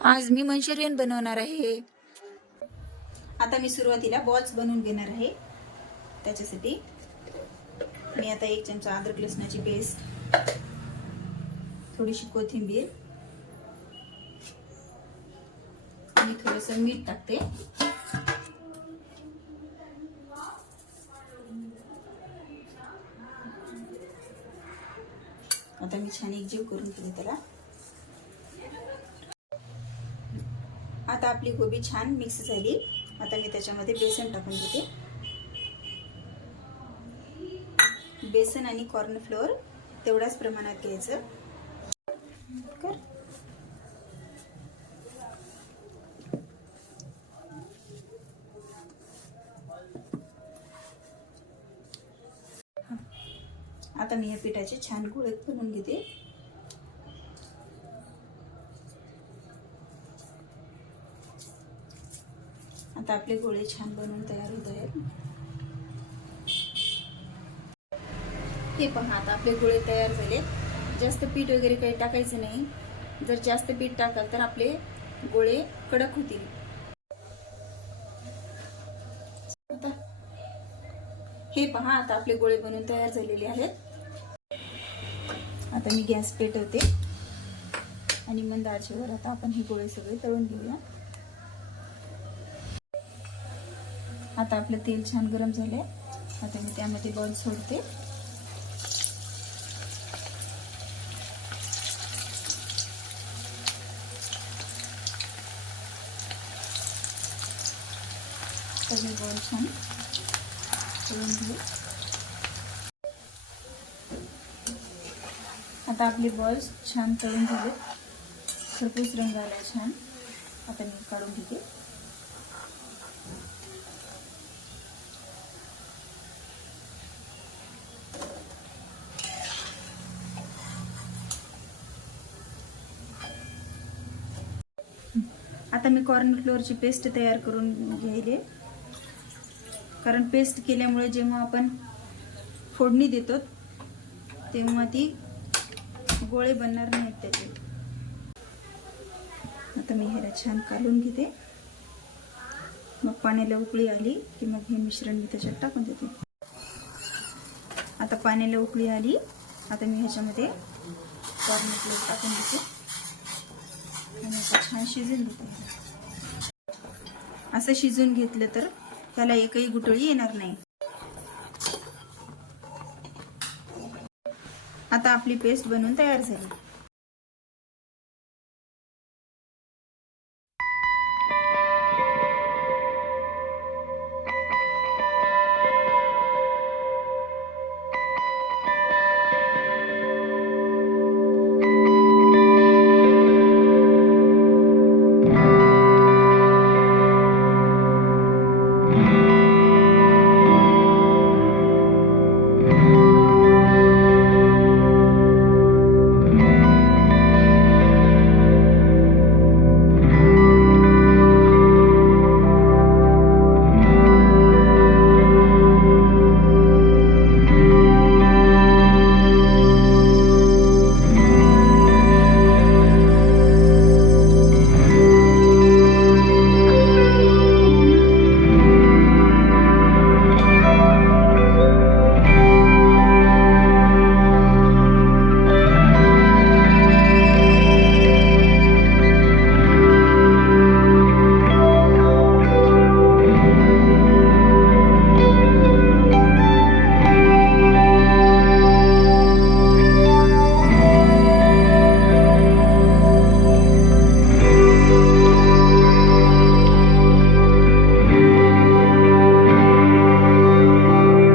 आज मी मंचुरियन बनवणार आहे। आता मी सुरुवातीला बॉल्स बनवून घेणार आहे। त्याच्यासाठी मी आता 1 चमचा अद्रक लसणाची पेस्ट, थोडीशी कोथिंबीर आणि थोडंसं मीठ टाकते। आता मी छान एकजीव करून घेते त्याला। आता आपली गोबी छान मिक्स झाली। आता मी त्याच्यामध्ये बेसन टाकून देते। बेसन आणि कॉर्न फ्लोअर तेवढ्याच प्रमाणात घ्यायचं। आता मी या पिठाचे छान गोळे बनवून घेते। आता आपले गोळे छान बनवून तयार होत आहेत। हे पहा, आता आपले गोळे तयार झाले। जास्त पीठ वगैरे काही टाकायचं नाही। जर जास्त पीठ टाकाल तर आपले गोळे कडक होतील। आता हे पहा, आता आपले गोळे बनवून तयार झालेले आहेत। आता मी गॅस पेटवते आणि मंद आचेवर आता आपण हे गोळे सगळे तळून घेऊया। आता आपलं तेल छान गरम झालंय। आता मी त्यामध्ये बॉल सोडते। सगळे बॉल छान तळून घेऊ। आता आपले बॉल्स छान तळून झाले। खरपूस रंग आला छान। आता मी काढून घेते। आता मी कॉर्न फ्लोअरची पेस्ट तयार करून घ्यायले। कारण पेस्ट केल्यामुळे जेव्हा आपण फोडणी देतो तेव्हा ती गोळे बनणार नाहीत त्याचे। आता मी ह्याला छान कालून घेते। मग पाण्याला उकळी आली की मग हे मिश्रण मी त्याच्यात टाकून देते। आता पाण्याला उकळी आली। आता मी ह्याच्यामध्ये कॉर्न फ्लोअर टाकून देते आणि आता छान शिजून घेते। असं शिजून घेतलं तर त्याला एकही गुठळी येणार नाही। आता आपली पेस्ट बनवून तयार झाली।